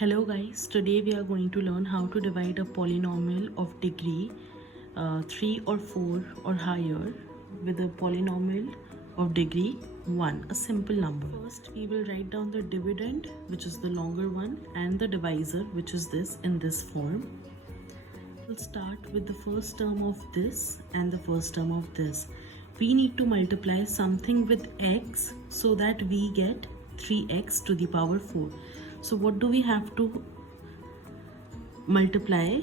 Hello guys, today we are going to learn how to divide a polynomial of degree 3 or 4 or higher with a polynomial of degree 1, a simple number. First we will write down the dividend, which is the longer one, and the divisor, which is this, in this form. We'll start with the first term of this and the first term of this. We need to multiply something with x so that we get 3x to the power 4. So what do we have to multiply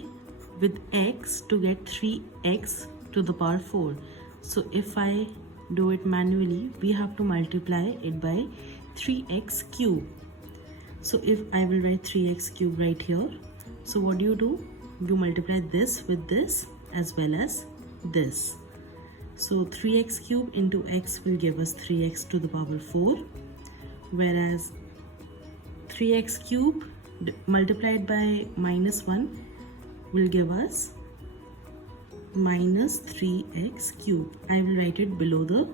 with x to get 3x to the power 4? So if I do it manually, we have to multiply it by 3x cube. So if I will write 3x cube right here, so what do? You multiply this with this as well as this. So 3x cube into x will give us 3x to the power 4, whereas 3x cube multiplied by minus 1 will give us minus 3x cube. I will write it below the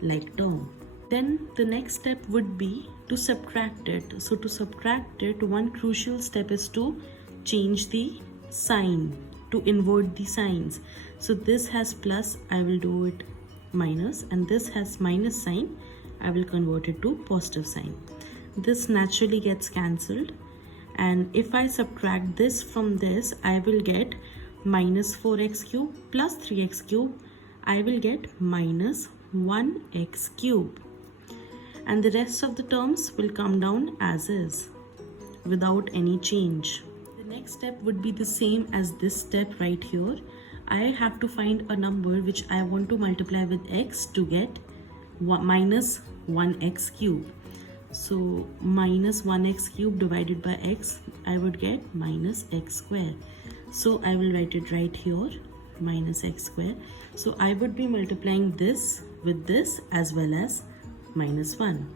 like term. Then the next step would be to subtract it. So to subtract it, one crucial step is to change the sign, to invert the signs. So this has plus, I will do it minus, and this has minus sign, I will convert it to positive sign. This naturally gets cancelled, and if I subtract this from this, I will get minus 4x cube plus 3x cube. I will get minus 1x cube, and the rest of the terms will come down as is without any change. The next step would be the same as this step right here. I have to find a number which I want to multiply with x to get minus 1x cube. So minus 1x cube divided by x, I would get minus x square. So I will write it right here, minus x square. So I would be multiplying this with this as well as minus 1.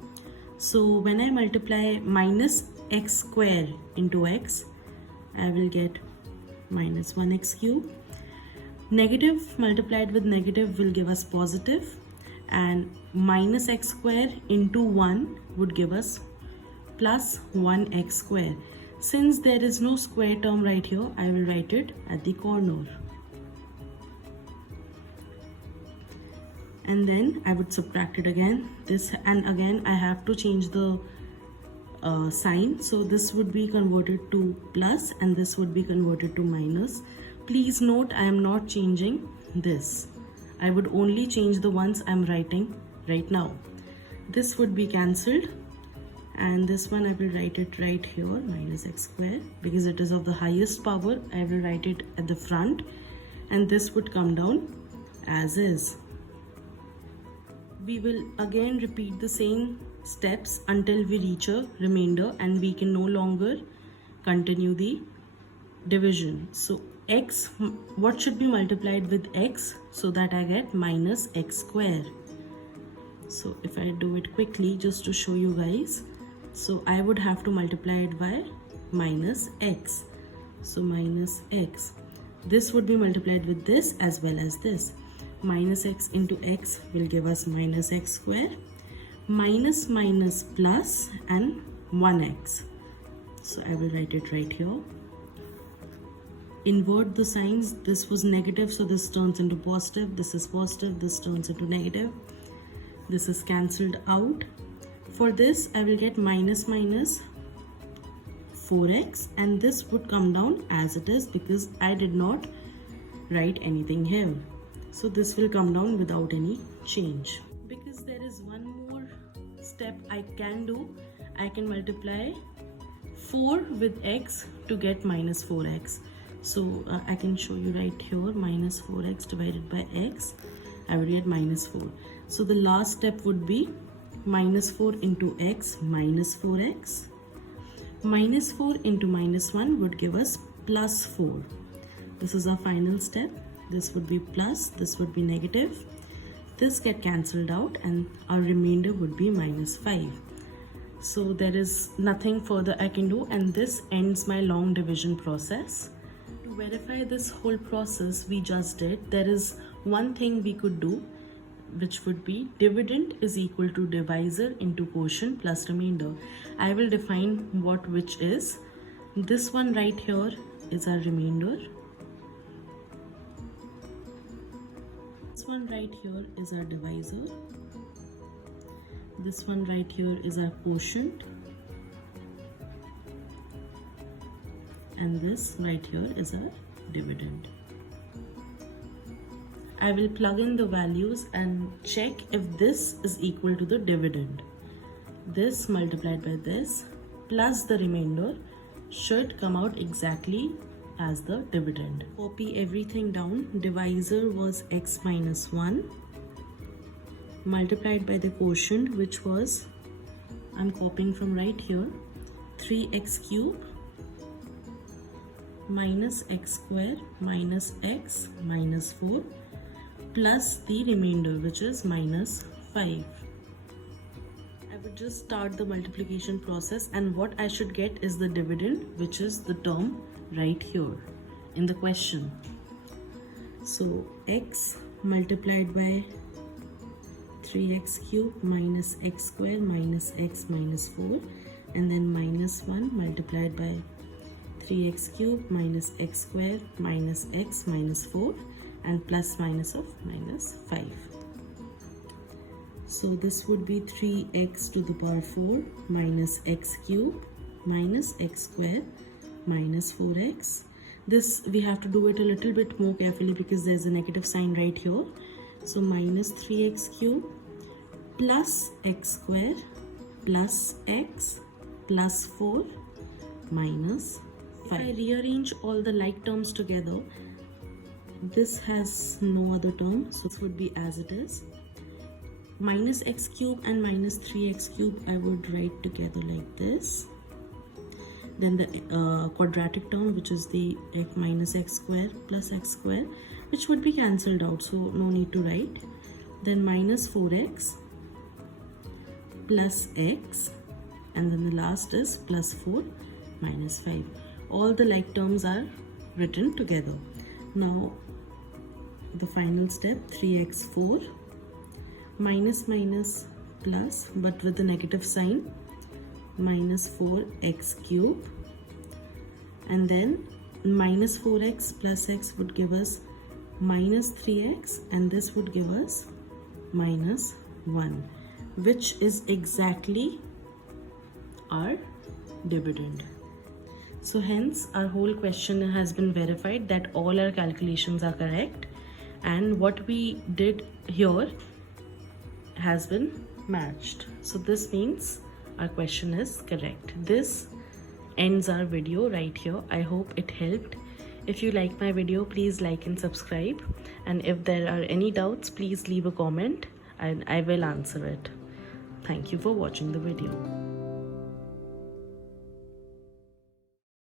So when I multiply minus x square into x, I will get minus 1x cube. Negative multiplied with negative will give us positive, and minus x square into 1 would give us plus 1x square. Since there is no square term right here, I will write it at the corner. And then I would subtract it again. This, and again I have to change the sign. So this would be converted to plus and this would be converted to minus. Please note, I am not changing this. I would only change the ones I'm writing right now. This would be cancelled, and this one I will write it right here, minus x square, because it is of the highest power. I will write it at the front, and this would come down as is. We will again repeat the same steps until we reach a remainder and we can no longer continue the division. So x, what should be multiplied with x so that I get minus x square? So if I do it quickly just to show you guys, so I would have to multiply it by minus x. So minus x, this would be multiplied with this as well as this. Minus x into x will give us minus x square, minus minus plus, and 1x. So I will write it right here. Invert the signs. This was negative, so this turns into positive. This is positive, this turns into negative. This is cancelled out. For this I will get minus minus 4x, and this would come down as it is because I did not write anything here. So this will come down without any change. Because there is one more step I can do. I can multiply 4 with x to get minus 4x. So I can show you right here, minus 4x divided by x, I will get minus 4. So the last step would be minus 4 into x minus 4x. Minus 4 into minus 1 would give us plus 4. This is our final step. This would be plus, this would be negative. This get cancelled out and our remainder would be minus 5. So there is nothing further I can do, and this ends my long division process. To verify this whole process we just did, there is one thing we could do, which would be dividend is equal to divisor into quotient plus remainder. I will define what which is. This one right here is our remainder. This one right here is our divisor. This one right here is our quotient. And this right here is our dividend. I will plug in the values and check if this is equal to the dividend. This multiplied by this plus the remainder should come out exactly as the dividend. Copy everything down. Divisor was x minus 1 multiplied by the quotient, which was, I'm copying from right here, 3x cube minus x square minus x minus 4 plus the remainder, which is minus 5. I would just start the multiplication process, and what I should get is the dividend, which is the term right here in the question. So x multiplied by 3x cube minus x square minus x minus 4, and then minus 1 multiplied by 3x cube minus x square minus x minus 4, and plus minus of minus 5. So this would be 3x to the power 4 minus x cube minus x square minus 4x. This we have to do it a little bit more carefully because there's a negative sign right here. So minus 3x cube plus x square plus x plus 4 minus 5. If I rearrange all the like terms together, this has no other term, so this would be as it is. Minus x cube and minus 3x cube I would write together like this. Then the quadratic term, which is the minus x square plus x square, which would be cancelled out, so no need to write. Then minus 4x plus x, and then the last is plus 4 minus 5. All the like terms are written together. Now the final step, 3x4 minus minus plus, but with the negative sign, minus 4x cube, and then minus 4x plus x would give us minus 3x, and this would give us minus 1, which is exactly our dividend. So hence our whole question has been verified that all our calculations are correct, and what we did here has been matched. So this means our question is correct. This ends our video right here. I hope it helped. If you like my video, please like and subscribe, and if there are any doubts, please leave a comment and I will answer it. Thank you for watching the video.